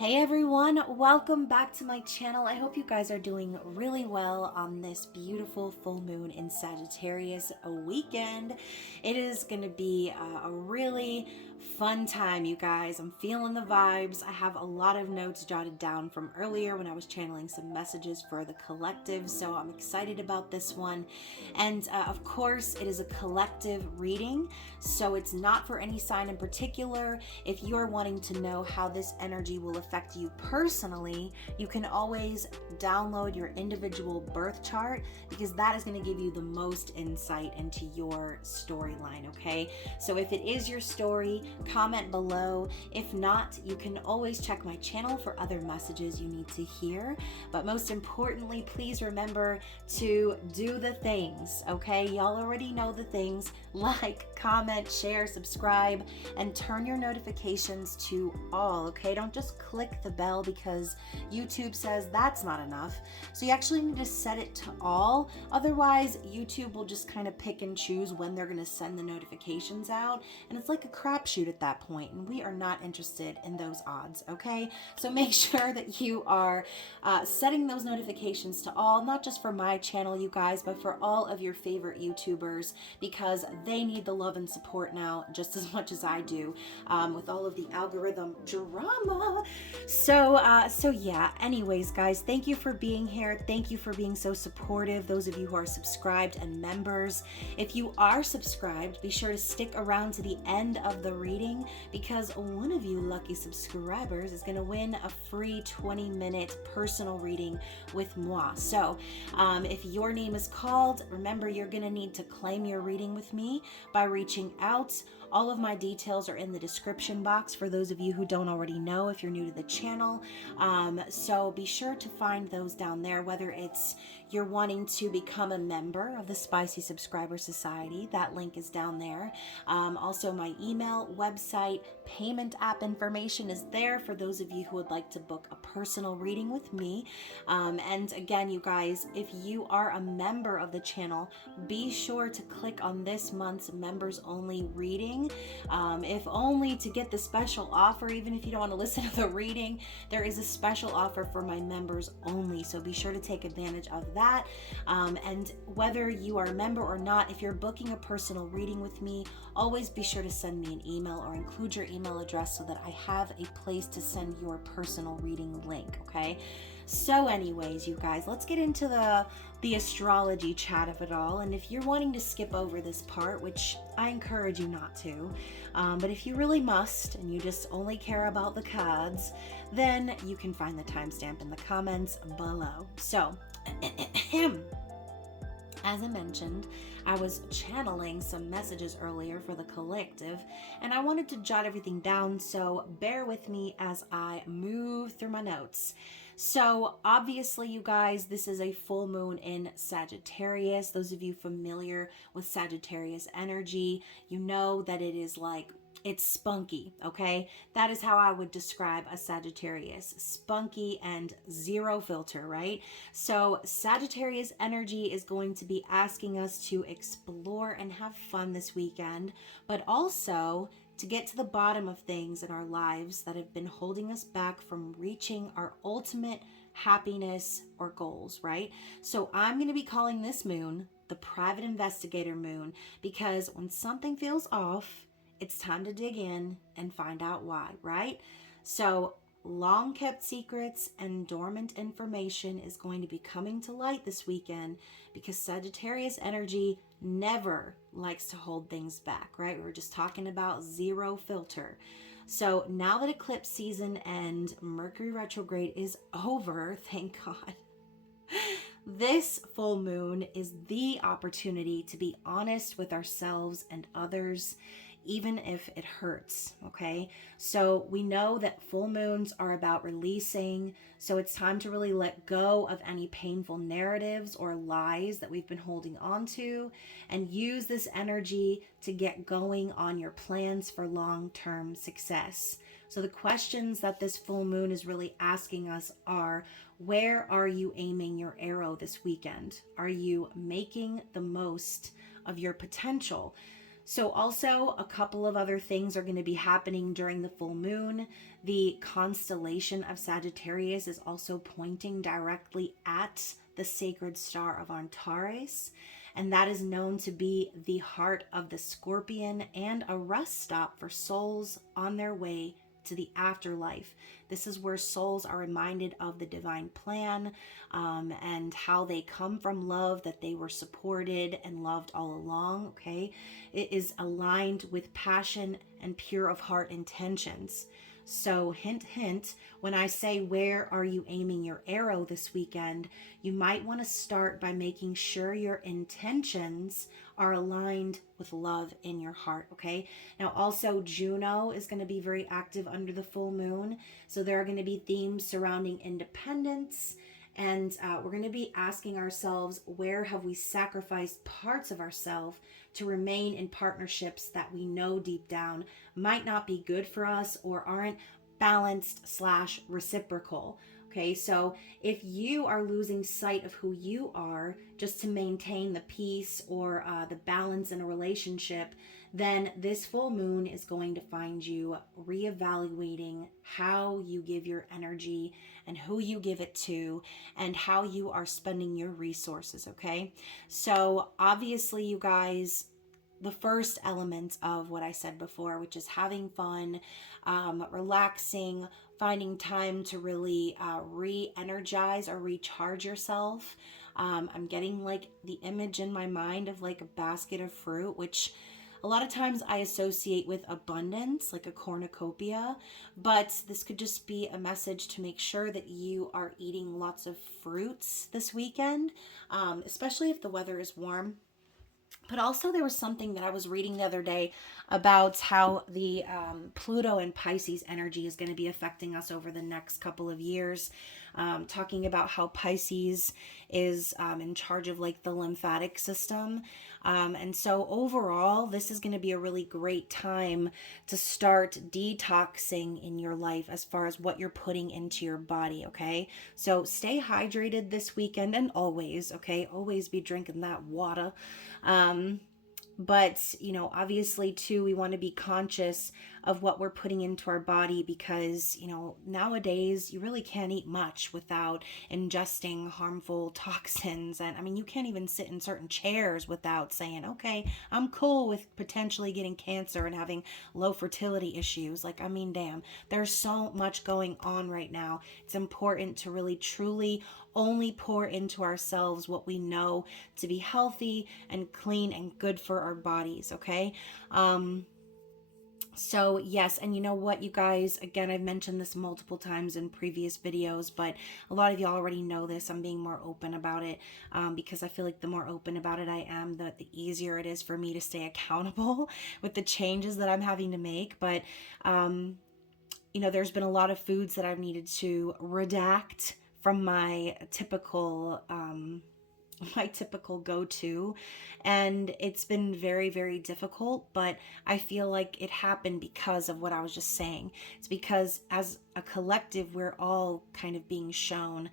Hey everyone, welcome back to my channel. I hope you guys are doing really well on this beautiful full moon in Sagittarius weekend. It is going to be a really fun time, you guys. I'm feeling the vibes. I have a lot of notes jotted down from earlier when I was channeling some messages for the collective, so I'm excited about this one. And of course, it is a collective reading, so it's not for any sign in particular. If you're wanting to know how this energy will affect you personally, you can always download your individual birth chart because that is going to give you the most insight into your storyline, okay? So if it is your story, comment below. If not, you can always check my channel for other messages you need to hear. But most importantly, please remember to do the things, okay? Y'all already know the things. Like, comment, share, subscribe, and turn your notifications to all, okay? Don't just click the bell because YouTube says that's not enough. So you actually need to set it to all. Otherwise, YouTube will just kind of pick and choose when they're going to send the notifications out. And it's like a crapshoot at that point, and we are not interested in those odds, okay? So make sure that you are setting those notifications to all, not just for my channel, you guys, but for all of your favorite YouTubers, because they need the love and support now just as much as I do, with all of the algorithm drama. So yeah, anyways, guys, thank you for being here. Thank you for being so supportive, those of you who are subscribed and members. If you are subscribed, be sure to stick around to the end of the reading because one of you lucky subscribers is going to win a free 20-minute personal reading with moi. So if your name is called, remember you're going to need to claim your reading with me by reaching out. All of my details are in the description box for those of you who don't already know if you're new to the channel. So be sure to find those down there, whether it's you're wanting to become a member of the Spicy Subscriber Society. That link is down there. Also, my email, website, payment app information is there for those of you who would like to book a personal reading with me. And again, you guys, if you are a member of the channel, be sure to click on this month's members only reading. If only to get the special offer. Even if you don't want to listen to the reading, there is a special offer for my members only, so be sure to take advantage of that. And whether you are a member or not, if you're booking a personal reading with me, always be sure to send me an email or include your email address so that I have a place to send your personal reading link, okay? So anyways, you guys, let's get into the astrology chat of it all. And if you're wanting to skip over this part, which I encourage you not to, but if you really must and you just only care about the cards, then you can find the timestamp in the comments below. So as I mentioned, I was channeling some messages earlier for the collective, and I wanted to jot everything down, so bear with me as I move through my notes. So obviously, you guys, this is a full moon in Sagittarius. Those of you familiar with Sagittarius energy, you know that it is like, it's spunky, okay? That is how I would describe a Sagittarius. Spunky and zero filter, right? So Sagittarius energy is going to be asking us to explore and have fun this weekend, but also to get to the bottom of things in our lives that have been holding us back from reaching our ultimate happiness or goals, right? So I'm going to be calling this moon the private investigator moon because when something feels off, it's time to dig in and find out why, right? So long kept secrets and dormant information is going to be coming to light this weekend because Sagittarius energy never likes to hold things back, right? We were just talking about zero filter. So now that eclipse season and Mercury retrograde is over, thank God, this full moon is the opportunity to be honest with ourselves and others, even if it hurts, okay? So we know that full moons are about releasing, so it's time to really let go of any painful narratives or lies that we've been holding on to and use this energy to get going on your plans for long-term success. So the questions that this full moon is really asking us are, where are you aiming your arrow this weekend? Are you making the most of your potential? So also a couple of other things are going to be happening during the full moon. The constellation of Sagittarius is also pointing directly at the sacred star of Antares, and that is known to be the heart of the scorpion and a rest stop for souls on their way to the afterlife. This is where souls are reminded of the divine plan, and how they come from love, that they were supported and loved all along. Okay, it is aligned with passion and pure of heart intentions. So hint, hint, when I say where are you aiming your arrow this weekend, you might want to start by making sure your intentions are aligned with love in your heart, okay? Now also Juno is going to be very active under the full moon. So there are going to be themes surrounding independence, and we're going to be asking ourselves, where have we sacrificed parts of ourselves to remain in partnerships that we know deep down might not be good for us or aren't balanced / reciprocal. Okay, so if you are losing sight of who you are just to maintain the peace or the balance in a relationship, then this full moon is going to find you reevaluating how you give your energy and who you give it to and how you are spending your resources, okay? So obviously, you guys, the first element of what I said before, which is having fun, relaxing, finding time to really re-energize or recharge yourself. I'm getting like the image in my mind of like a basket of fruit, which a lot of times I associate with abundance, like a cornucopia, but this could just be a message to make sure that you are eating lots of fruits this weekend, especially if the weather is warm. But also there was something that I was reading the other day about how the Pluto and Pisces energy is going to be affecting us over the next couple of years. Talking about how Pisces is in charge of like the lymphatic system. And so overall, this is going to be a really great time to start detoxing in your life as far as what you're putting into your body, okay? So stay hydrated this weekend and always, okay? Always be drinking that water. But, you know, obviously too, we want to be conscious of what we're putting into our body because, you know, nowadays you really can't eat much without ingesting harmful toxins. And I mean, you can't even sit in certain chairs without saying, okay, I'm cool with potentially getting cancer and having low fertility issues. Like, I mean, damn, there's so much going on right now. It's important to really truly only pour into ourselves what we know to be healthy and clean and good for our bodies, okay? So yes, and you know what, you guys, again, I've mentioned this multiple times in previous videos, but a lot of you already know this. I'm being more open about it because I feel like the more open about it I am, the easier it is for me to stay accountable with the changes that I'm having to make. But you know, there's been a lot of foods that I've needed to redact from my typical go-to, and it's been very, very difficult, but I feel like it happened because of what I was just saying. It's because as a collective we're all kind of being shown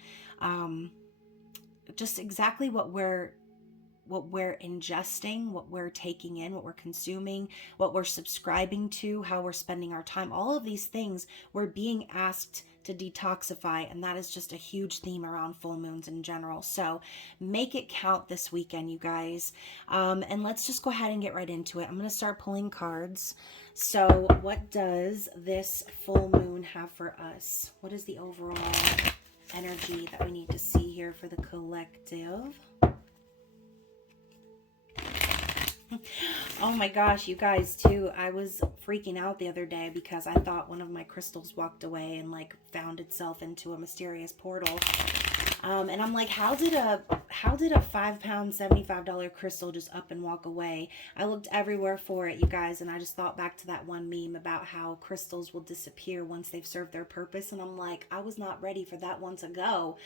just exactly what we're ingesting, what we're taking in, what we're consuming, what we're subscribing to, how we're spending our time. All of these things we're being asked to detoxify, and that is just a huge theme around full moons in general. So make it count this weekend, you guys. And let's just go ahead and get right into it. I'm going to start pulling cards. So what does this full moon have for us? What is the overall energy that we need to see here for the collective? Oh my gosh, you guys too, I was freaking out the other day because I thought one of my crystals walked away and like found itself into a mysterious portal. And I'm like, how did a £5 $75 crystal just up and walk away? I looked everywhere for it, you guys, and I just thought back to that one meme about how crystals will disappear once they've served their purpose, and I'm like, I was not ready for that one to go.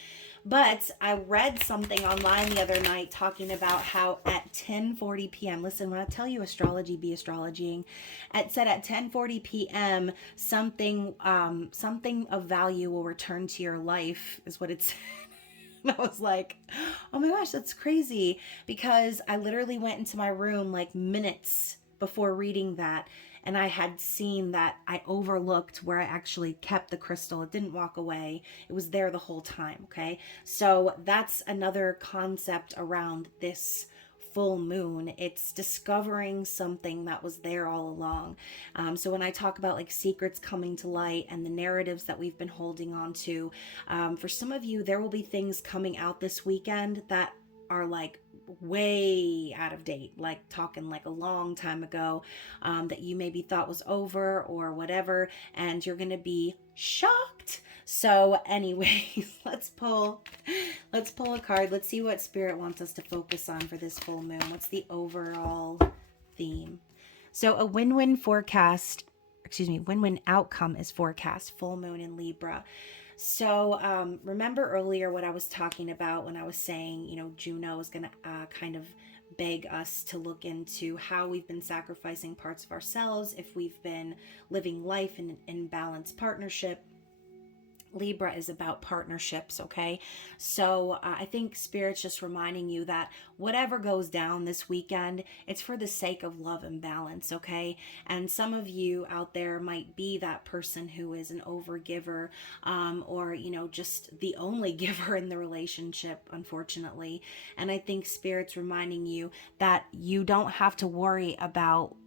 But I read something online the other night talking about how at 10:40 p.m. Listen, when I tell you astrology be astrologying, it said at 10:40 p.m. something of value will return to your life, is what it said. And I was like, oh my gosh, that's crazy. Because I literally went into my room like minutes before reading that, and I had seen that I overlooked where I actually kept the crystal. It didn't walk away. It was there the whole time, okay? So that's another concept around this full moon. It's discovering something that was there all along. So when I talk about like secrets coming to light and the narratives that we've been holding on to, for some of you, there will be things coming out this weekend that are like way out of date, like talking like a long time ago, that you maybe thought was over or whatever, and you're gonna be shocked. So anyways, let's pull a card. Let's see what spirit wants us to focus on for this full moon. What's the overall theme? So a win-win forecast, win-win outcome is forecast, full moon in Libra. So remember earlier what I was talking about when I was saying, you know, Juno is going to kind of beg us to look into how we've been sacrificing parts of ourselves, if we've been living life in an imbalanced partnership. Libra is about partnerships, okay? So I think Spirit's just reminding you that whatever goes down this weekend, it's for the sake of love and balance, okay? And some of you out there might be that person who is an overgiver, or, you know, just the only giver in the relationship, unfortunately. And I think Spirit's reminding you that you don't have to worry about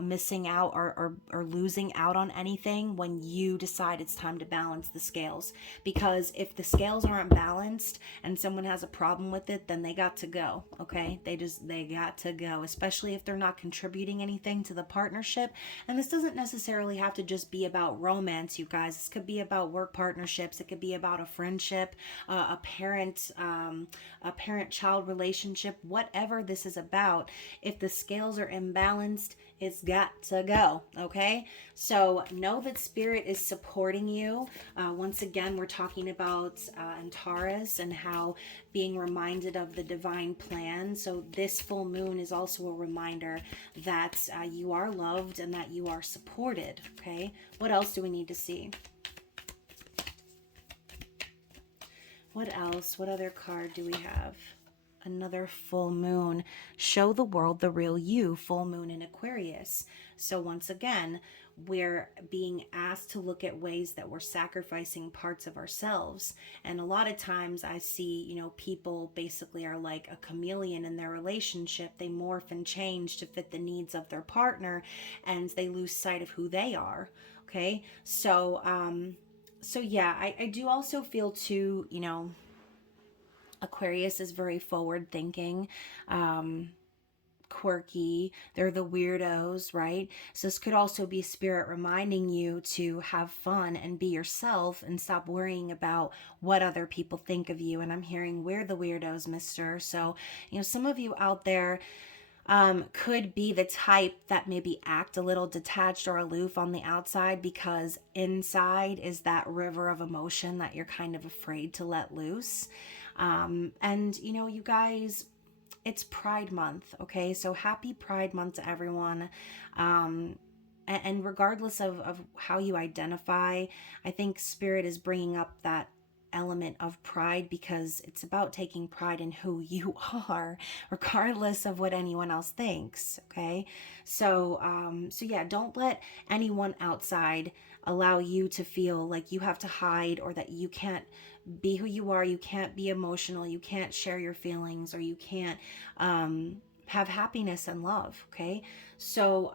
missing out or losing out on anything when you decide it's time to balance the scales. Because if the scales aren't balanced and someone has a problem with it, then they got to go, okay? They got to go, especially if they're not contributing anything to the partnership. And this doesn't necessarily have to just be about romance, you guys. This could be about work partnerships. It could be about a friendship, a parent-child relationship, whatever this is about. If the scales are imbalanced, it's got to go, okay? So know that Spirit is supporting you. Once again, we're talking about Antares and how being reminded of the divine plan. So this full moon is also a reminder that you are loved and that you are supported, okay? What else do we need to see? What else? What other card do we have? Another full moon. Show the world the real you. Full moon in Aquarius. So once again, we're being asked to look at ways that we're sacrificing parts of ourselves. And a lot of times I see, you know, people basically are like a chameleon in their relationship. They morph and change to fit the needs of their partner, and they lose sight of who they are. Okay. So yeah, I do also feel too, you know, Aquarius is very forward thinking, quirky. They're the weirdos, right? So this could also be Spirit reminding you to have fun and be yourself and stop worrying about what other people think of you. And I'm hearing, we're the weirdos, mister. So, you know, some of you out there could be the type that maybe act a little detached or aloof on the outside, because inside is that river of emotion that you're kind of afraid to let loose. And you know, you guys, it's Pride Month, okay? So happy Pride Month to everyone. And regardless of how you identify, I think Spirit is bringing up that element of pride, because it's about taking pride in who you are, regardless of what anyone else thinks, okay? So yeah, don't let anyone outside allow you to feel like you have to hide, or that you can't be who you are, you can't be emotional, you can't share your feelings, or you can't have happiness and love, okay? So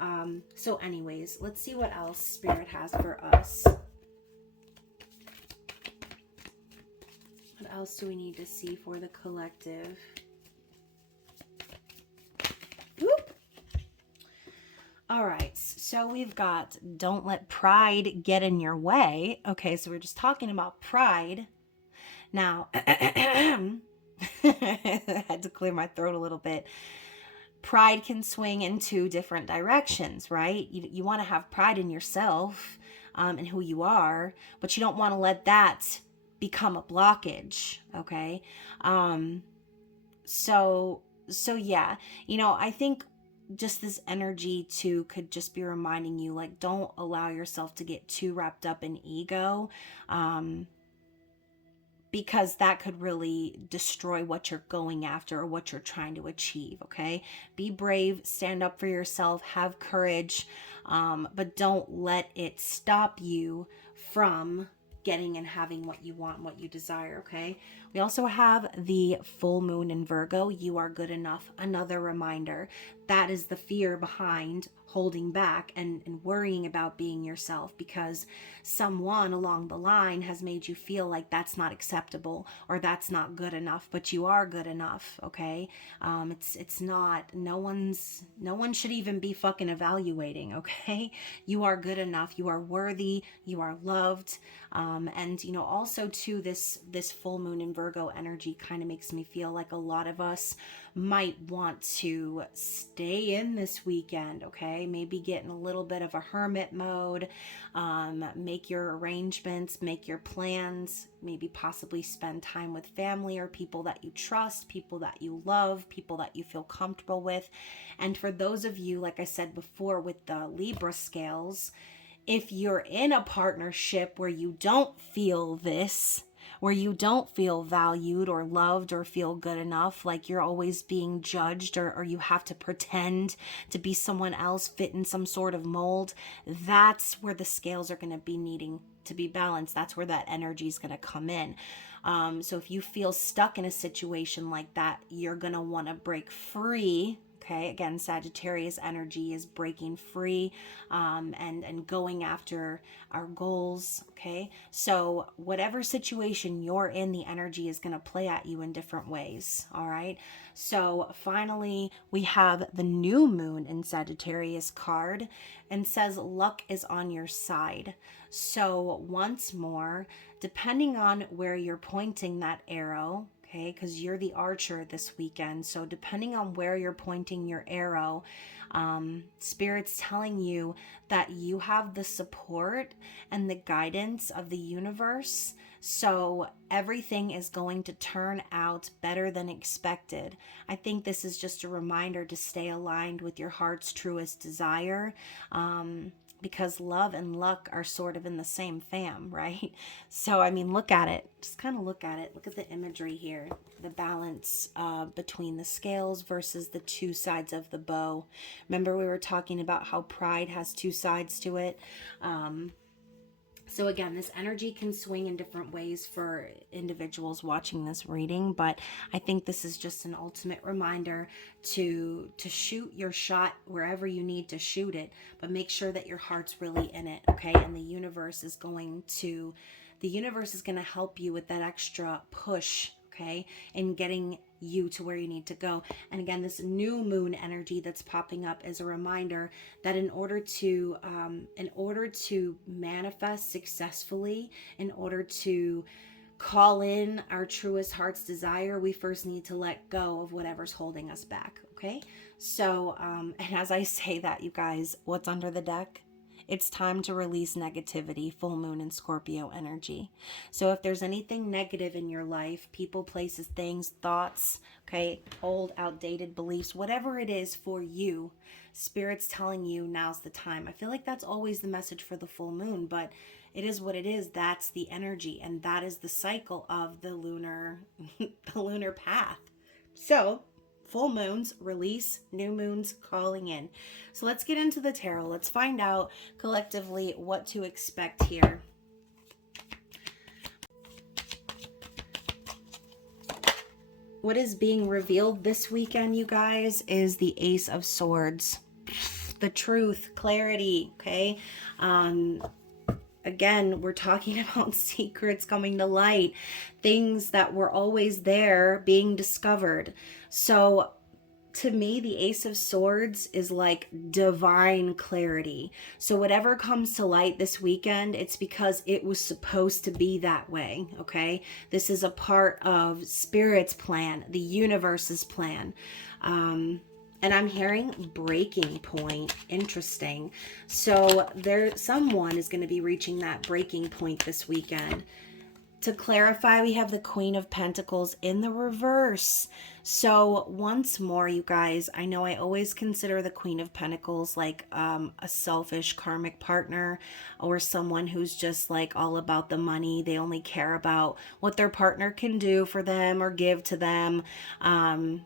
anyways, let's see what else Spirit has for us. What else do we need to see for the collective? Whoop. All right, so we've got don't let pride get in your way. Okay, so we're just talking about pride. Now, I had to clear my throat a little bit. Pride can swing in two different directions, right? You want to have pride in yourself and who you are, but you don't want to let that become a blockage, okay? So yeah, you know, I think just this energy too could just be reminding you, like, don't allow yourself to get too wrapped up in ego, because that could really destroy what you're going after or what you're trying to achieve, okay? Be brave, stand up for yourself, have courage, but don't let it stop you from getting and having what you want, what you desire, okay? We also have the full moon in Virgo. You are good enough. Another reminder. That is the fear behind holding back and worrying about being yourself, because someone along the line has made you feel like that's not acceptable or that's not good enough, but you are good enough, okay? It's not, no one should even be fucking evaluating, okay? You are good enough. You are worthy. You are loved. And you know, also too, this full moon in Virgo energy kind of makes me feel like a lot of us might want to stay in this weekend, okay? Maybe get in a little bit of a hermit mode, make your arrangements, make your plans, maybe possibly spend time with family or people that you trust, people that you love, people that you feel comfortable with. And for those of you, like I said before, with the Libra scales, if you're in a partnership where you don't feel this, where you don't feel valued or loved or feel good enough, like you're always being judged, or you have to pretend to be someone else, fit in some sort of mold, that's where the scales are going to be needing to be balanced. That's where that energy is going to come in. So if you feel stuck in a situation like that, you're going to want to break free. Okay, again, Sagittarius energy is breaking free, and going after our goals. Okay, so whatever situation you're in, the energy is going to play at you in different ways. All right, so finally we have the new moon in Sagittarius card, and says luck is on your side. So once more, depending on where you're pointing that arrow, okay, because you're the archer this weekend, so depending on where you're pointing your arrow, Spirit's telling you that you have the support and the guidance of the universe, so everything is going to turn out better than expected. I think this is just a reminder to stay aligned with your heart's truest desire, because love and luck are sort of in the same fam, right? So, I mean, look at it. Just kind of look at it. Look at the imagery here. The balance between the scales versus the two sides of the bow. Remember, we were talking about how pride has two sides to it. So again, this energy can swing in different ways for individuals watching this reading, but I think this is just an ultimate reminder to shoot your shot wherever you need to shoot it, but make sure that your heart's really in it, okay? And the universe is going to help you with that extra push, okay, in getting you to where you need to go. And again, this new moon energy that's popping up is a reminder that in order to manifest successfully, in order to call in our truest heart's desire, we first need to let go of whatever's holding us back, okay? So and as I say that, you guys, what's under the deck? It's time to release negativity, full moon and Scorpio energy. So if there's anything negative in your life, people, places, things, thoughts, okay, old, outdated beliefs, whatever it is for you, Spirit's telling you now's the time. I feel like that's always the message for the full moon, but it is what it is. That's the energy, and that is the cycle of the lunar, the lunar path. So full moons release, new moons calling in. So let's get into the tarot. Let's find out collectively what to expect here. What is being revealed this weekend, you guys, is the Ace of Swords. The truth, clarity, okay? Again, we're talking about secrets coming to light, things that were always there being discovered. So to me, the Ace of Swords is like divine clarity. So whatever comes to light this weekend, it's because it was supposed to be that way, okay? This is a part of Spirit's plan, the universe's plan. And I'm hearing breaking point. Interesting. So someone is going to be reaching that breaking point this weekend. To clarify, we have the Queen of Pentacles in the reverse. So once more, you guys, I know I always consider the Queen of Pentacles like a selfish karmic partner, or someone who's just like all about the money. They only care about what their partner can do for them or give to them. And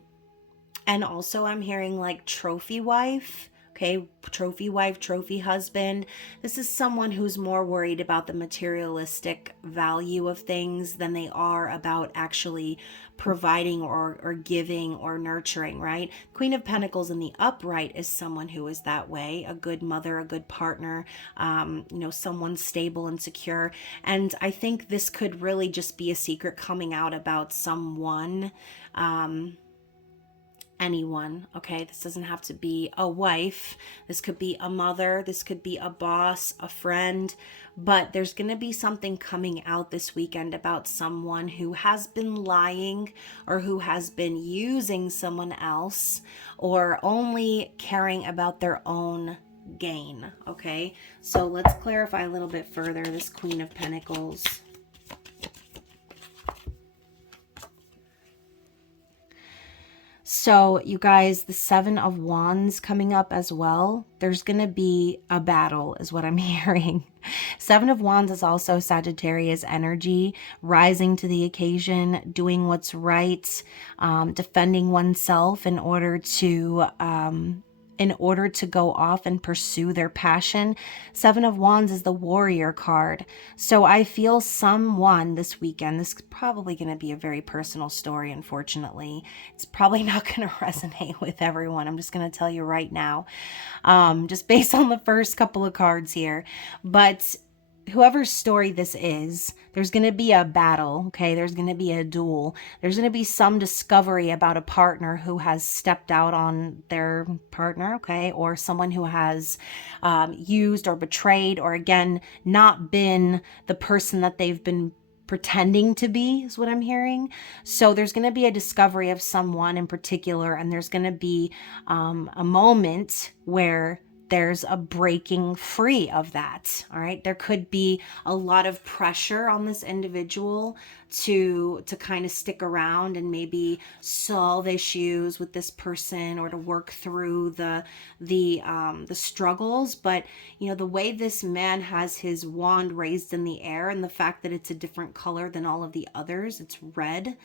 also I'm hearing like trophy wife. Okay, trophy wife, trophy husband. This is someone who's more worried about the materialistic value of things than they are about actually providing or giving or nurturing, right? Queen of Pentacles in the upright is someone who is that way, a good mother, a good partner, someone stable and secure. And I think this could really just be a secret coming out about someone, anyone. Okay, this doesn't have to be a wife, this could be a mother, this could be a boss, a friend, but there's going to be something coming out this weekend about someone who has been lying or who has been using someone else or only caring about their own gain. Okay, so let's clarify a little bit further this Queen of Pentacles. So you guys, the Seven of Wands coming up as well. There's going to be a battle is what I'm hearing. Seven of Wands is also Sagittarius energy, rising to the occasion, doing what's right, defending oneself in order to go off and pursue their passion. Seven of Wands is the warrior card. So I feel someone this weekend, this is probably going to be a very personal story, unfortunately. It's probably not going to resonate with everyone. I'm just going to tell you right now, just based on the first couple of cards here. But whoever's story this is, there's going to be a battle, okay? There's going to be a duel. There's going to be some discovery about a partner who has stepped out on their partner, okay? Or someone who has used or betrayed, or again, not been the person that they've been pretending to be, is what I'm hearing. So there's going to be a discovery of someone in particular, and there's going to be a moment where there's a breaking free of that. All right. There could be a lot of pressure on this individual to kind of stick around and maybe solve issues with this person or to work through the struggles. But the way this man has his wand raised in the air, and the fact that it's a different color than all of the others, it's red,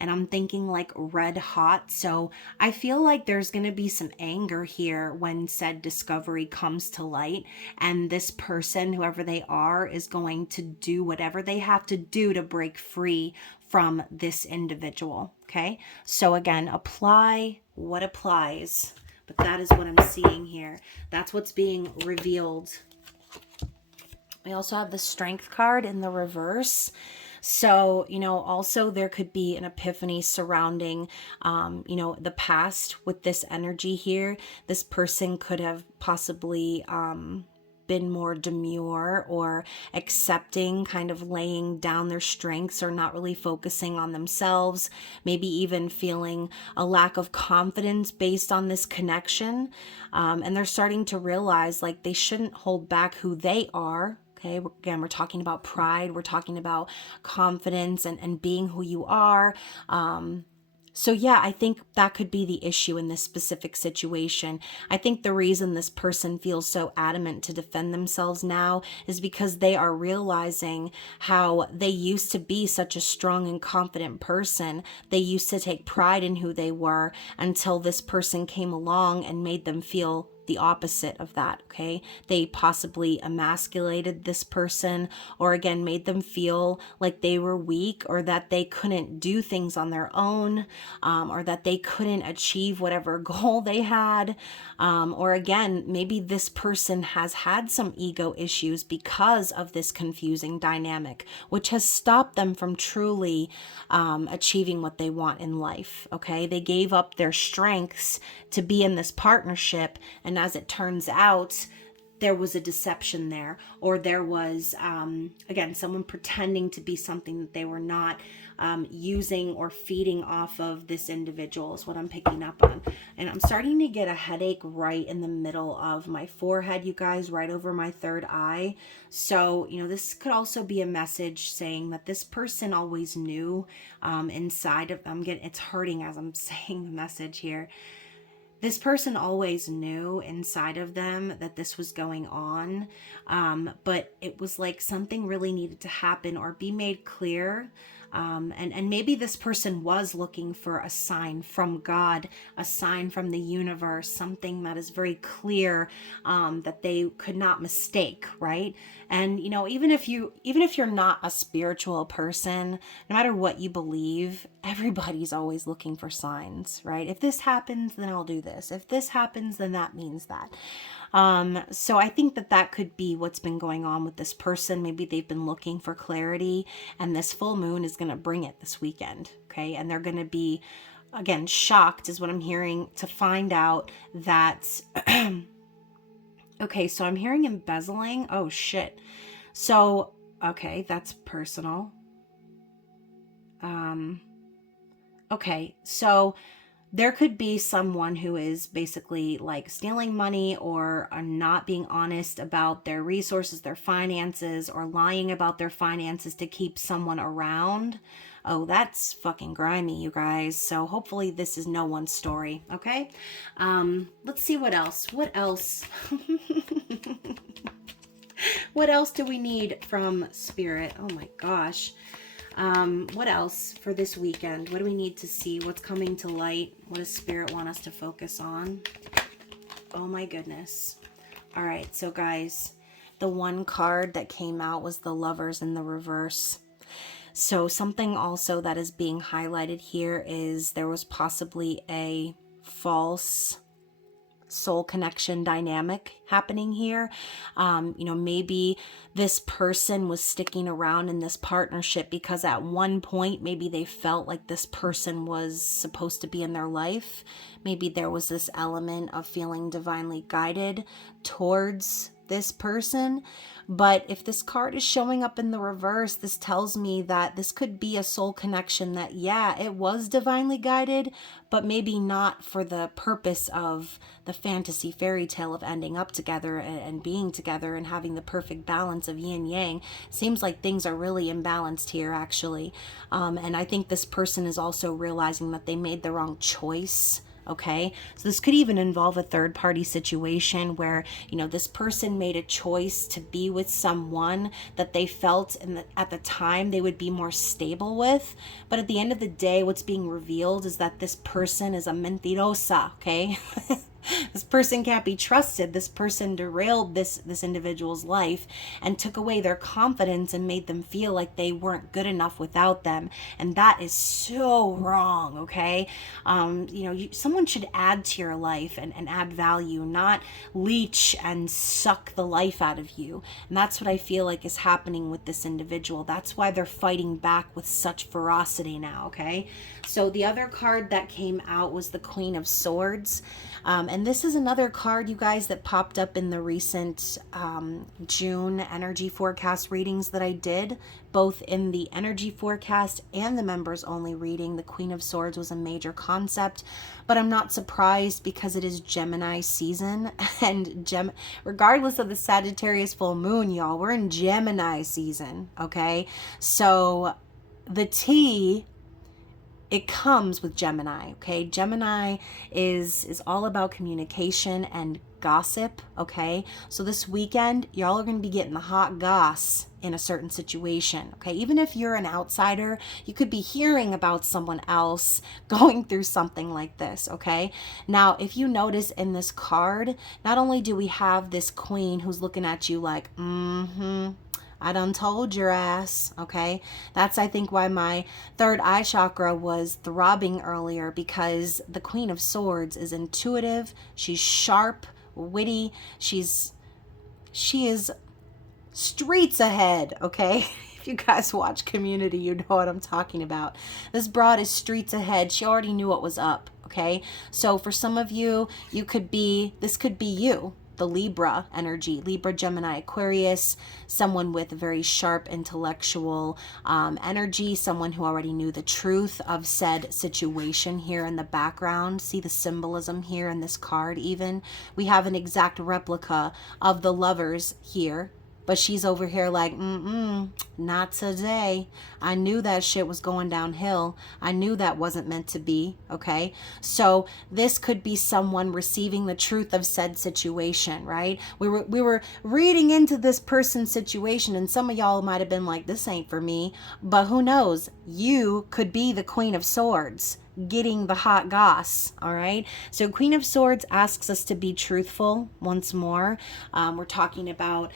and I'm thinking like red hot. So I feel like there's going to be some anger here when said discovery comes to light, and this person, whoever they are, is going to do whatever they have to do to break free from this individual. Okay, so again, apply what applies, but that is what I'm seeing here. That's what's being revealed. We also have the Strength card in the reverse. So, also there could be an epiphany surrounding, the past with this energy here. This person could have possibly been more demure or accepting, kind of laying down their strengths or not really focusing on themselves, maybe even feeling a lack of confidence based on this connection. And they're starting to realize like they shouldn't hold back who they are. Okay, again, we're talking about pride. We're talking about confidence and being who you are. So yeah, I think that could be the issue in this specific situation. I think the reason this person feels so adamant to defend themselves now is because they are realizing how they used to be such a strong and confident person. They used to take pride in who they were until this person came along and made them feel the opposite of that. Okay, they possibly emasculated this person, or again made them feel like they were weak, or that they couldn't do things on their own, or that they couldn't achieve whatever goal they had, or again maybe this person has had some ego issues because of this confusing dynamic, which has stopped them from truly achieving what they want in life. Okay, they gave up their strengths to be in this partnership, and as it turns out, there was a deception there, or there was, again, someone pretending to be something that they were not, using or feeding off of this individual is what I'm picking up on. And I'm starting to get a headache right in the middle of my forehead, you guys, right over my third eye. So, you know, this could also be a message saying that this person always knew, inside of, it's hurting as I'm saying the message here. This person always knew inside of them that this was going on, but it was like something really needed to happen or be made clear. And maybe this person was looking for a sign from God, a sign from the universe, something that is very clear, that they could not mistake, right? And, you know, even if you're not a spiritual person, no matter what you believe, everybody's always looking for signs, right? If this happens, then I'll do this. If this happens, then that means that. So I think that could be what's been going on with this person. Maybe they've been looking for clarity, and this full moon is going to bring it this weekend. Okay. And they're going to be, again, shocked is what I'm hearing, to find out that, okay, so I'm hearing embezzling. Oh shit. So, okay, that's personal. Okay, so there could be someone who is basically like stealing money, or are not being honest about their resources, their finances, or lying about their finances to keep someone around. Oh, that's fucking grimy, you guys. So hopefully this is no one's story, okay? Let's see what else. What else? What else do we need from Spirit? Oh my gosh. What else for this weekend? What do we need to see? What's coming to light? What does Spirit want us to focus on? Oh my goodness. All right, so guys, the one card that came out was the Lovers in the reverse. So something also that is being highlighted here is there was possibly a false soul connection dynamic happening here. You know, maybe this person was sticking around in this partnership because at one point maybe they felt like this person was supposed to be in their life. Maybe there was this element of feeling divinely guided towards this person. But if this card is showing up in the reverse, this tells me that this could be a soul connection that, yeah, it was divinely guided, but maybe not for the purpose of the fantasy fairy tale of ending up together and being together and having the perfect balance of yin yang. Seems like things are really imbalanced here, actually. And I think this person is also realizing that they made the wrong choice. Okay, so this could even involve a third party situation where, you know, this person made a choice to be with someone that they felt at the time they would be more stable with. But at the end of the day, what's being revealed is that this person is a mentirosa, okay? This person can't be trusted. This person derailed this individual's life and took away their confidence and made them feel like they weren't good enough without them. And that is so wrong, okay? You know, someone should add to your life and add value, not leech and suck the life out of you. And that's what I feel like is happening with this individual. That's why they're fighting back with such ferocity now, okay? So the other card that came out was the Queen of Swords. And this is another card, you guys, that popped up in the recent June energy forecast readings that I did, both in the energy forecast and the members only reading. The Queen of Swords was a major concept, but I'm not surprised because it is Gemini season, and regardless of the Sagittarius full moon, y'all, we're in Gemini season, okay? So the tea, it comes with Gemini, okay? Gemini is all about communication and gossip, okay? So this weekend, y'all are going to be getting the hot goss in a certain situation, okay? Even if you're an outsider, you could be hearing about someone else going through something like this, okay? Now, if you notice in this card, not only do we have this queen who's looking at you like, I done told your ass, okay? That's, I think, why my third eye chakra was throbbing earlier, because the Queen of Swords is intuitive, she's sharp, witty, she is streets ahead, okay? If you guys watch Community, you know what I'm talking about. This broad is streets ahead. She already knew what was up, okay? So for some of you, this could be you. the Libra energy, Libra, Gemini, Aquarius, someone with very sharp intellectual energy, someone who already knew the truth of said situation here in the background. See the symbolism here in this card even. We have an exact replica of the Lovers here. But she's over here like, not today. I knew that shit was going downhill. I knew that wasn't meant to be, okay? So this could be someone receiving the truth of said situation, right? We were reading into this person's situation, and some of y'all might have been like, this ain't for me. But who knows? You could be the Queen of Swords, getting the hot goss. All right, so Queen of Swords asks us to be truthful once more. We're talking about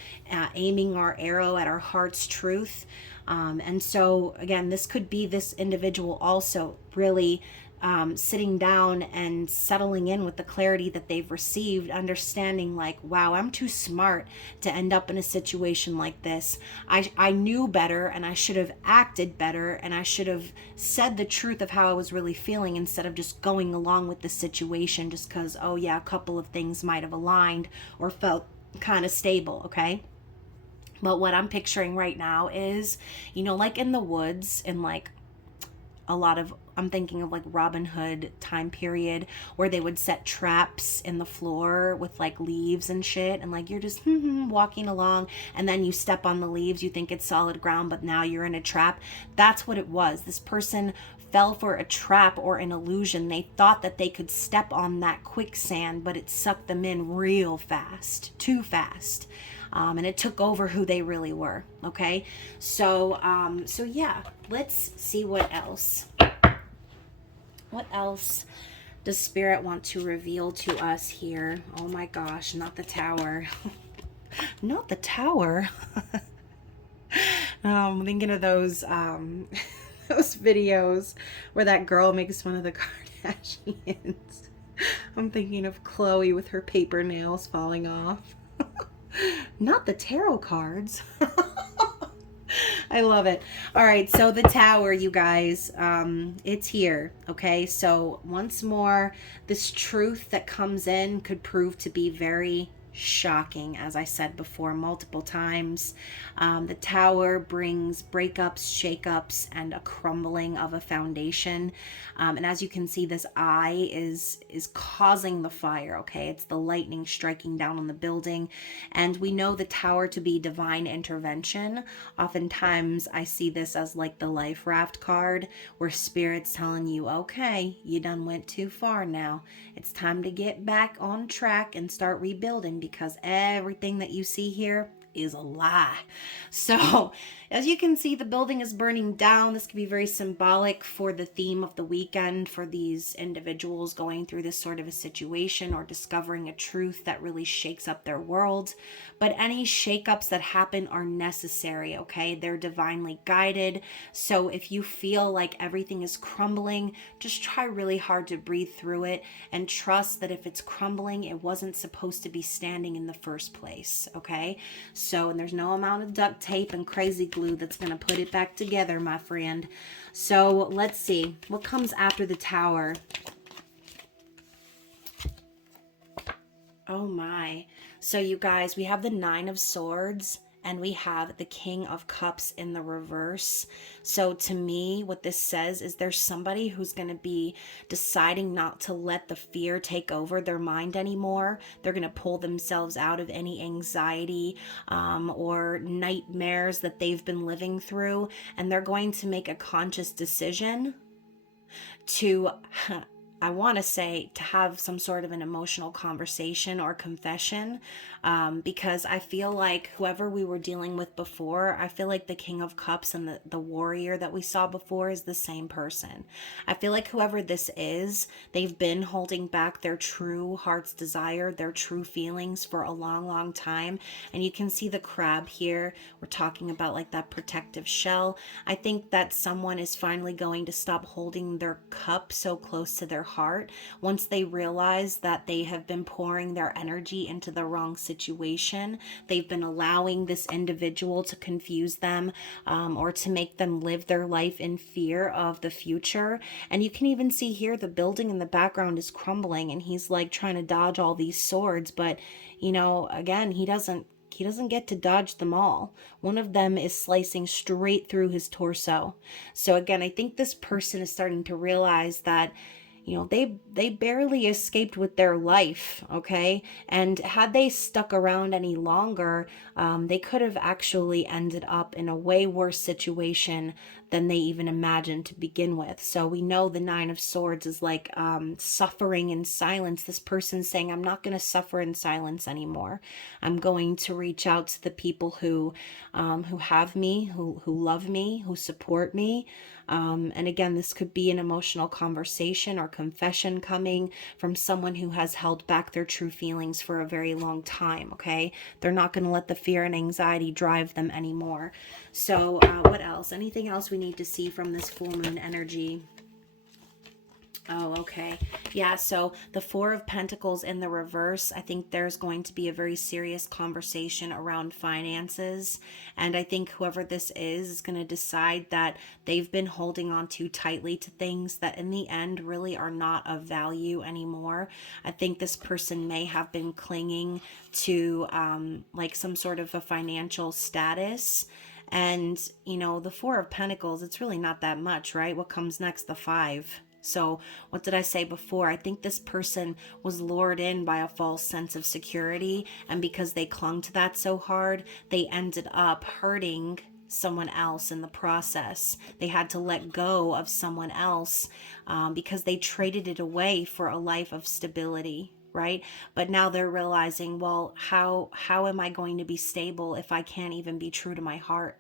aiming our arrow at our heart's truth, and so again, this could be this individual also really sitting down and settling in with the clarity that they've received, understanding like, wow, I'm too smart to end up in a situation like this. I knew better, and I should have acted better, and I should have said the truth of how I was really feeling instead of just going along with the situation just because, oh yeah, a couple of things might have aligned or felt kind of stable, okay? But what I'm picturing right now is, you know, like in the woods, in like a lot of, I'm thinking of like Robin Hood time period where they would set traps in the floor with like leaves and shit, and like you're just walking along, and then you step on the leaves, you think it's solid ground, but now you're in a trap. That's what it was. This person fell for a trap or an illusion. They thought that they could step on that quicksand, but it sucked them in real fast, too fast. And it took over who they really were. Okay, so yeah, let's see what else. What else does Spirit want to reveal to us here? Oh my gosh, not the Tower. Not the Tower. I'm thinking of those those videos where that girl makes fun of the Kardashians. I'm thinking of Chloe with her paper nails falling off. Not the tarot cards. I love it. All right, so the Tower, you guys, it's here, okay? So once more, this truth that comes in could prove to be very shocking, as I said before multiple times. The Tower brings breakups, shakeups, and a crumbling of a foundation. And as you can see, this eye is causing the fire, okay? It's the lightning striking down on the building. And we know the Tower to be divine intervention. Oftentimes, I see this as like the life raft card, where Spirit's telling you, okay, you done went too far now. It's time to get back on track and start rebuilding, because everything that you see here is a lie. So as you can see, the building is burning down. This could be very symbolic for the theme of the weekend for these individuals going through this sort of a situation or discovering a truth that really shakes up their world. But any shakeups that happen are necessary, okay? They're divinely guided. So if you feel like everything is crumbling, just try really hard to breathe through it and trust that if it's crumbling, it wasn't supposed to be standing in the first place, okay? So, and there's no amount of duct tape and crazy glue that's going to put it back together, my friend. So let's see what comes after the Tower. Oh my. So you guys, we have the Nine of Swords and we have the King of Cups in the reverse. So to me, what this says is there's somebody who's going to be deciding not to let the fear take over their mind anymore. They're going to pull themselves out of any anxiety or nightmares that they've been living through. And they're going to make a conscious decision to I want to say to have some sort of an emotional conversation or confession, because I feel like whoever we were dealing with before, I feel like the King of Cups and the warrior that we saw before is the same person. I feel like whoever this is, they've been holding back their true heart's desire, their true feelings for a long, long time. And you can see the crab here. We're talking about like that protective shell. I think that someone is finally going to stop holding their cup so close to their heart once they realize that they have been pouring their energy into the wrong situation. They've been allowing this individual to confuse them, or to make them live their life in fear of the future. And you can even see here the building in the background is crumbling, and he's like trying to dodge all these swords, but again, he doesn't get to dodge them all. One of them is slicing straight through his torso. So again, I think this person is starting to realize that they barely escaped with their life, okay? And had they stuck around any longer, they could have actually ended up in a way worse situation than they even imagined to begin with. So we know the Nine of Swords is like suffering in silence. This person's saying, I'm not going to suffer in silence anymore. I'm going to reach out to the people who have me, who love me, who support me. And again, this could be an emotional conversation or confession coming from someone who has held back their true feelings for a very long time, okay? They're not going to let the fear and anxiety drive them anymore. So what else? Anything else we need to see from this full moon energy? Oh, okay. Yeah, so the Four of Pentacles in the reverse, I think there's going to be a very serious conversation around finances. And I think whoever this is going to decide that they've been holding on too tightly to things that in the end really are not of value anymore. I think this person may have been clinging to like some sort of a financial status. And, the Four of Pentacles, it's really not that much, right? What comes next? The Five. So what did I say before? I think this person was lured in by a false sense of security, and because they clung to that so hard, they ended up hurting someone else in the process. They had to let go of someone else because they traded it away for a life of stability, right? But now they're realizing, well, how am I going to be stable if I can't even be true to my heart?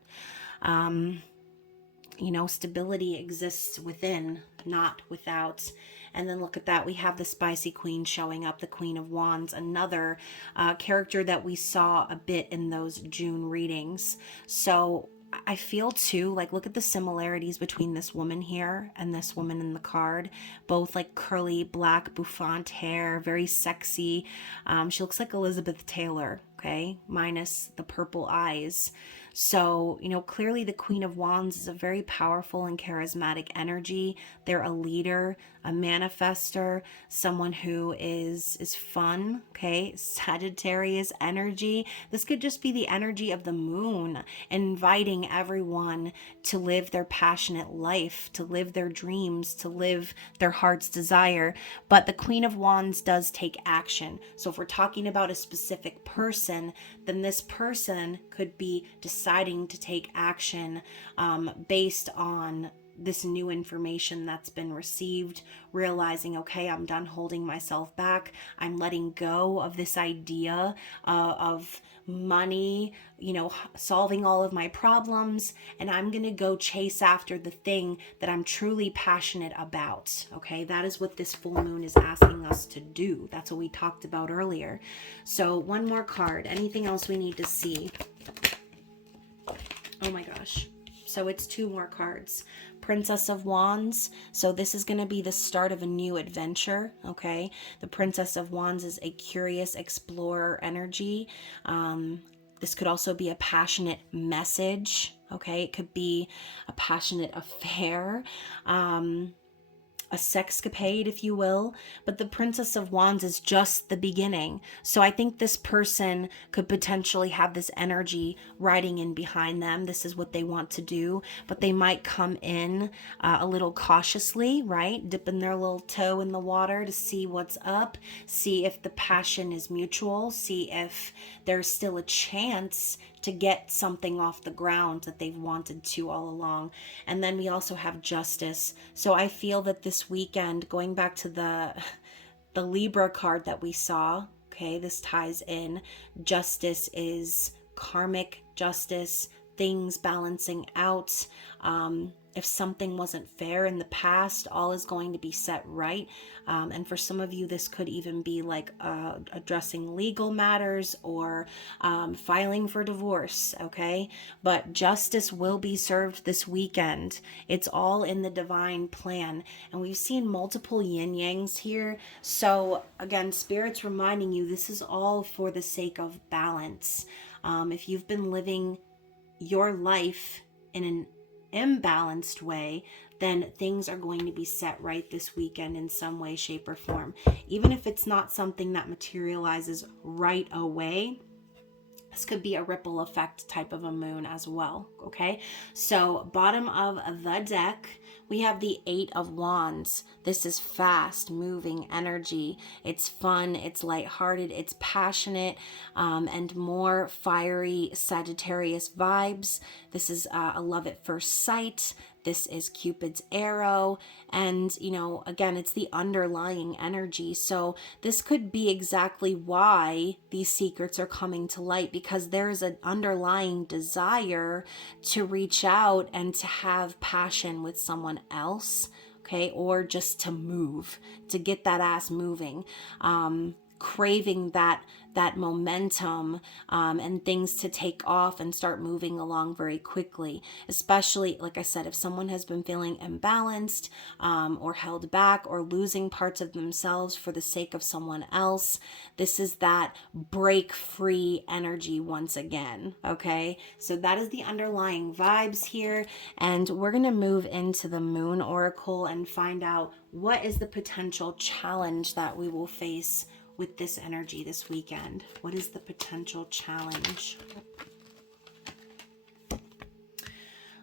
Stability exists within, not without. And then look at that. We have the Spicy Queen showing up, the Queen of Wands, another character that we saw a bit in those June readings. So I feel too, like, look at the similarities between this woman here and this woman in the card. Both like curly, black, bouffant hair, very sexy. She looks like Elizabeth Taylor, okay? Minus the purple eyes. So, clearly the Queen of Wands is a very powerful and charismatic energy. They're a leader, a manifester, someone who is fun, okay? Sagittarius energy. This could just be the energy of the moon, inviting everyone to live their passionate life, to live their dreams, to live their heart's desire. But the Queen of Wands does take action. So if we're talking about a specific person, then this person could be deciding to take action based on this new information that's been received, realizing, okay, I'm done holding myself back. I'm letting go of this idea of money, solving all of my problems, and I'm going to go chase after the thing that I'm truly passionate about. Okay, that is what this full moon is asking us to do. That's what we talked about earlier. So one more card. Anything else we need to see? Oh my gosh. So it's two more cards. Princess of Wands. So this is going to be the start of a new adventure, okay? The Princess of Wands is a curious explorer energy. This could also be a passionate message, okay? It could be a passionate affair. A sexcapade, if you will, but the Princess of Wands is just the beginning. So I think this person could potentially have this energy riding in behind them. This is what they want to do, but they might come in a little cautiously, right? Dipping their little toe in the water to see what's up, see if the passion is mutual, see if there's still a chance to get something off the ground that they've wanted to all along. And then we also have Justice. So I feel that this weekend, going back to the Libra card that we saw, okay, this ties in. Justice is karmic justice, things balancing out. if something wasn't fair in the past, all is going to be set right. And for some of you, this could even be like addressing legal matters or filing for divorce, okay? But justice will be served this weekend. It's all in the divine plan. And we've seen multiple yin-yangs here. So again, Spirit's reminding you this is all for the sake of balance. If you've been living your life in an imbalanced way, then things are going to be set right this weekend in some way, shape, or form. Even if it's not something that materializes right away, this could be a ripple effect type of a moon as well, okay? So bottom of the deck, we have the Eight of Wands. This is fast moving energy. It's fun, it's lighthearted, it's passionate, and more fiery Sagittarius vibes. This is a love at first sight. This is Cupid's arrow. And, you know, again, it's the underlying energy. So this could be exactly why these secrets are coming to light, because there's an underlying desire to reach out and to have passion with someone else, okay? Or just to move, to get that ass moving. Craving that momentum and things to take off and start moving along very quickly. Especially, like I said, if someone has been feeling imbalanced or held back or losing parts of themselves for the sake of someone else, this is that break free energy once again, okay? So that is the underlying vibes here, and we're going to move into the Moon Oracle and find out what is the potential challenge that we will face with this energy this weekend. What is the potential challenge?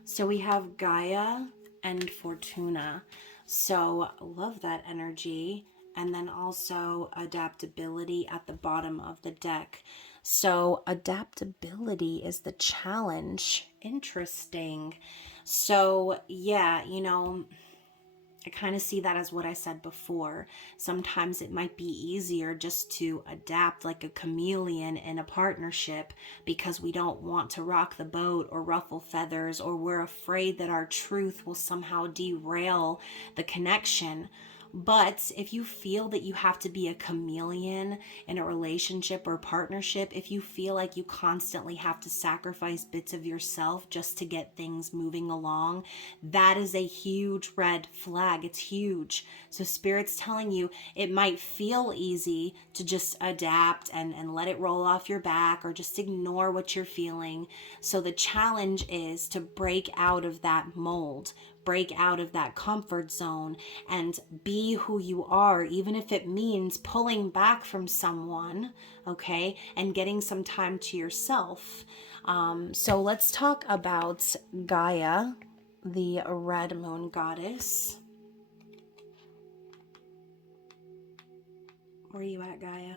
So we have Gaia and Fortuna. So love that energy. And then also adaptability at the bottom of the deck. So adaptability is the challenge. Interesting. So yeah, you know, I kind of see that as what I said before. Sometimes it might be easier just to adapt like a chameleon in a partnership because we don't want to rock the boat or ruffle feathers, or we're afraid that our truth will somehow derail the connection. But if you feel that you have to be a chameleon in a relationship or partnership, if you feel like you constantly have to sacrifice bits of yourself just to get things moving along, that is a huge red flag. It's huge. So Spirit's telling you it might feel easy to just adapt and let it roll off your back or just ignore what you're feeling. So the challenge is to break out of that mold, break out of that comfort zone and be who you are, even if it means pulling back from someone, okay, and getting some time to yourself. So let's talk about Gaia, the red moon goddess. Where are you at, Gaia?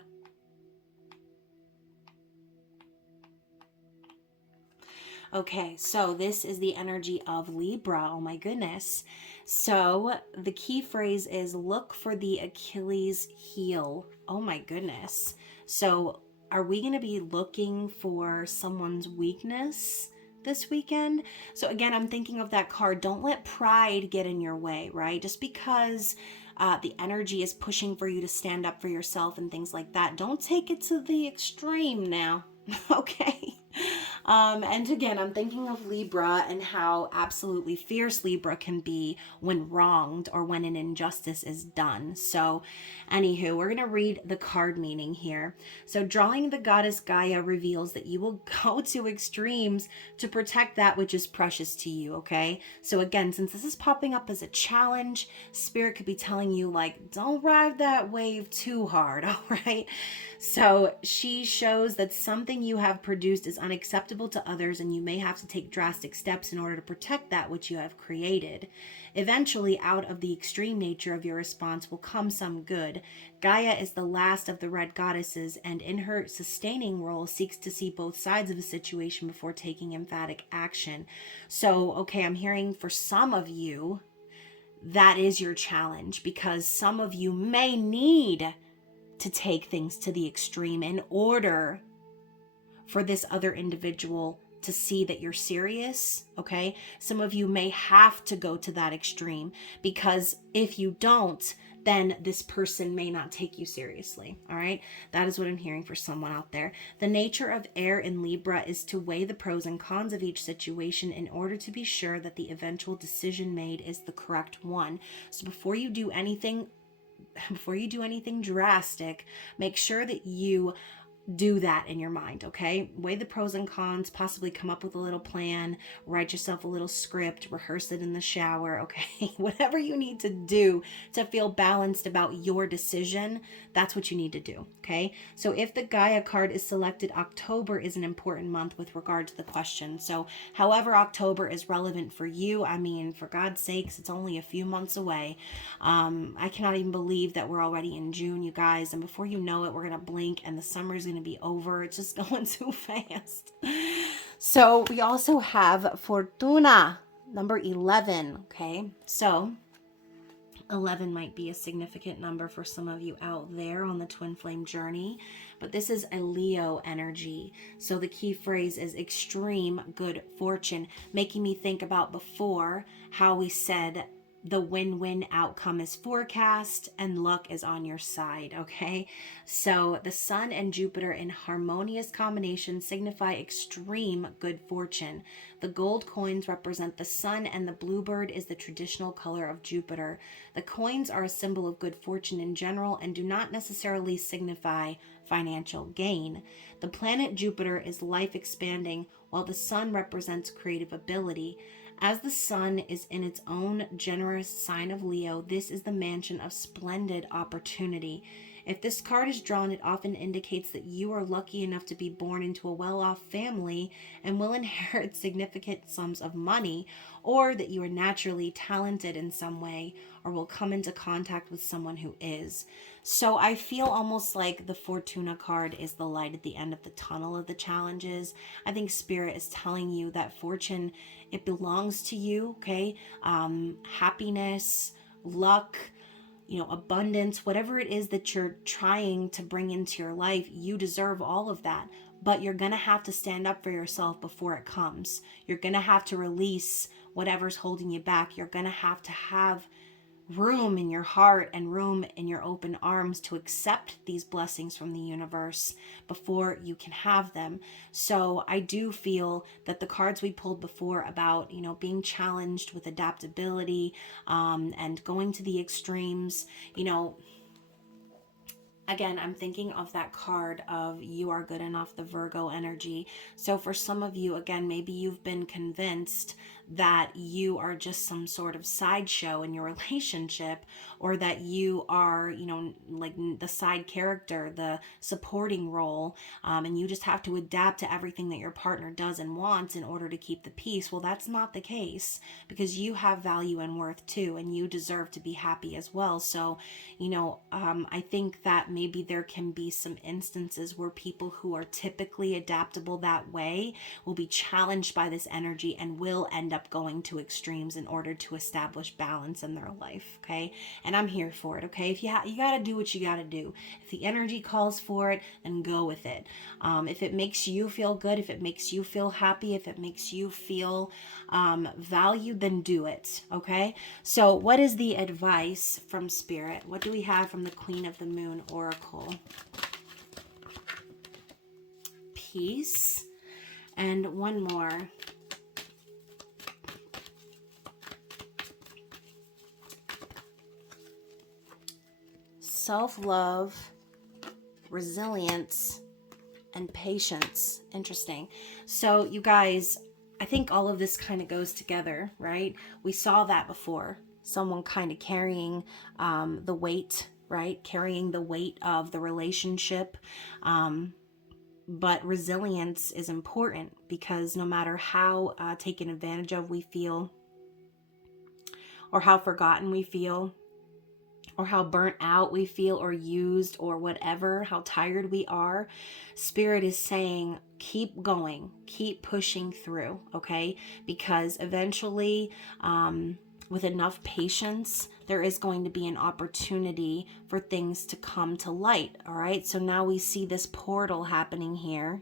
Okay, so this is the energy of Libra. Oh my goodness. So the key phrase is look for the Achilles heel. Oh my goodness. So are we going to be looking for someone's weakness this weekend? So again, I'm thinking of that card. Don't let pride get in your way, right? Just because the energy is pushing for you to stand up for yourself and things like that, don't take it to the extreme now. Okay. And again, I'm thinking of Libra and how absolutely fierce Libra can be when wronged or when an injustice is done. So anywho, we're going to read the card meaning here. So drawing the goddess Gaia reveals that you will go to extremes to protect that which is precious to you, okay? So again, since this is popping up as a challenge, Spirit could be telling you, like, don't ride that wave too hard, all right? So she shows that something you have produced is unacceptable to others, and you may have to take drastic steps in order to protect that which you have created. Eventually, out of the extreme nature of your response will come some good. Gaia is the last of the red goddesses, and in her sustaining role seeks to see both sides of a situation before taking emphatic action. So, okay, I'm hearing for some of you, that is your challenge, because some of you may need to take things to the extreme in order for this other individual to see that you're serious, okay? Some of you may have to go to that extreme, because if you don't, then this person may not take you seriously, all right? That is what I'm hearing for someone out there. The nature of air in Libra is to weigh the pros and cons of each situation in order to be sure that the eventual decision made is the correct one. So before you do anything drastic, make sure that you do that in your mind, okay? Weigh the pros and cons, possibly come up with a little plan, write yourself a little script, rehearse it in the shower, okay? Whatever you need to do to feel balanced about your decision, that's what you need to do, okay? So if the Gaia card is selected, October is an important month with regard to the question. So however October is relevant for you, I mean, for God's sakes, it's only a few months away. I cannot even believe that we're already in June, you guys, and before you know it, we're gonna blink and the summer's gonna be over. It's just going too fast. So we also have Fortuna, number 11, okay? So 11 might be a significant number for some of you out there on the twin flame journey, but this is a Leo energy. So the key phrase is extreme good fortune, making me think about before how we said the win-win outcome is forecast and luck is on your side, okay? So the Sun and Jupiter in harmonious combination signify extreme good fortune. The gold coins represent the Sun and the bluebird is the traditional color of Jupiter. The coins are a symbol of good fortune in general and do not necessarily signify financial gain. The planet Jupiter is life expanding, while the Sun represents creative ability. As the Sun is in its own generous sign of Leo, this is the mansion of splendid opportunity. If this card is drawn, it often indicates that you are lucky enough to be born into a well-off family and will inherit significant sums of money, or that you are naturally talented in some way or will come into contact with someone who is. So I feel almost like the Fortuna card is the light at the end of the tunnel of the challenges. I think Spirit is telling you that fortune, it belongs to you, okay? Happiness, luck, abundance, whatever it is that you're trying to bring into your life, you deserve all of that. But you're going to have to stand up for yourself before it comes. You're going to have to release whatever's holding you back. You're going to have room in your heart and room in your open arms to accept these blessings from the universe before you can have them. So I do feel that the cards we pulled before about, being challenged with adaptability, and going to the extremes, again, I'm thinking of that card of you are good enough, the Virgo energy. So for some of you, again, maybe you've been convinced that you are just some sort of sideshow in your relationship, or that you are, like the side character, the supporting role, and you just have to adapt to everything that your partner does and wants in order to keep the peace. Well, that's not the case, because you have value and worth too, and you deserve to be happy as well. So, I think that maybe there can be some instances where people who are typically adaptable that way will be challenged by this energy and will end up going to extremes in order to establish balance in their life, okay? And I'm here for it, okay? If you got to do what you got to do. If the energy calls for it, then go with it. If it makes you feel good, if it makes you feel happy, if it makes you feel valued, then do it, okay? So what is the advice from Spirit? What do we have from the Queen of the Moon Oracle? Peace. And one more. Self-love, resilience, and patience. Interesting. So you guys, I think all of this kind of goes together, right? We saw that before. Someone kind of carrying the weight, right? Carrying the weight of the relationship. But resilience is important, because no matter how taken advantage of we feel, or how forgotten we feel, or how burnt out we feel, or used, or whatever, how tired we are, Spirit is saying, keep going, keep pushing through, okay? Because eventually, with enough patience, there is going to be an opportunity for things to come to light, all right? So now we see this portal happening here.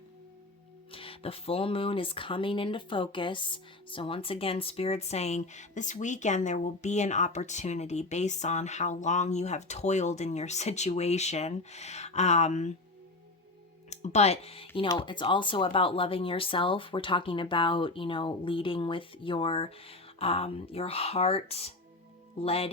The full moon is coming into focus. So once again, Spirit's saying this weekend there will be an opportunity based on how long you have toiled in your situation. But, it's also about loving yourself. We're talking about, leading with your heart-led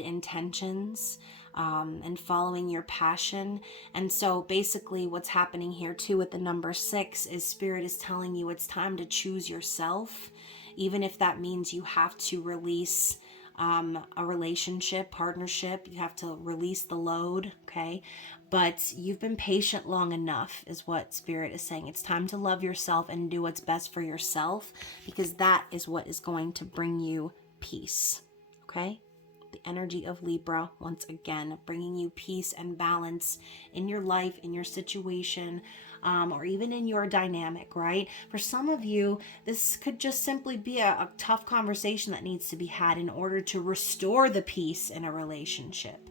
intentions, and following your passion. And so basically what's happening here too with the number 6 is Spirit is telling you it's time to choose yourself, even if that means you have to release a relationship, partnership. You have to release the load, okay? But you've been patient long enough is what Spirit is saying. It's time to love yourself and do what's best for yourself, because that is what is going to bring you peace, okay? The energy of Libra, once again, bringing you peace and balance in your life, in your situation, or even in your dynamic, right? For some of you, this could just simply be a tough conversation that needs to be had in order to restore the peace in a relationship.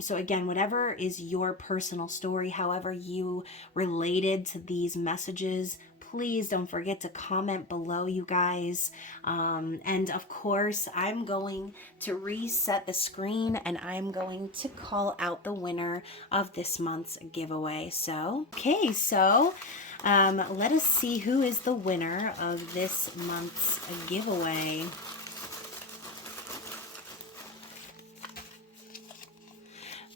So again, whatever is your personal story, however you related to these messages, please don't forget to comment below, you guys. And of course, I'm going to reset the screen and I'm going to call out the winner of this month's giveaway. So let us see who is the winner of this month's giveaway.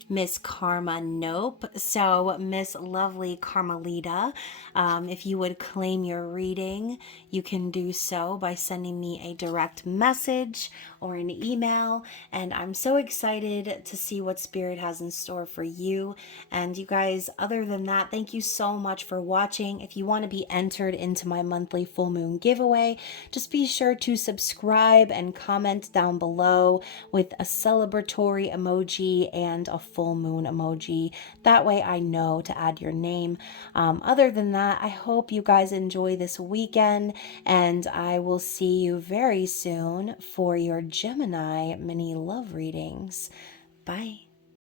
Miss Karma, nope. So Miss Lovely Carmelita, if you would claim your reading, you can do so by sending me a direct message or an email. And I'm so excited to see what Spirit has in store for you. And you guys, other than that, thank you so much for watching. If you want to be entered into my monthly full moon giveaway, just be sure to subscribe and comment down below with a celebratory emoji and a full moon emoji. That way I know to add your name. Other than that, I hope you guys enjoy this weekend, and I will see you very soon for your Gemini mini love readings. Bye.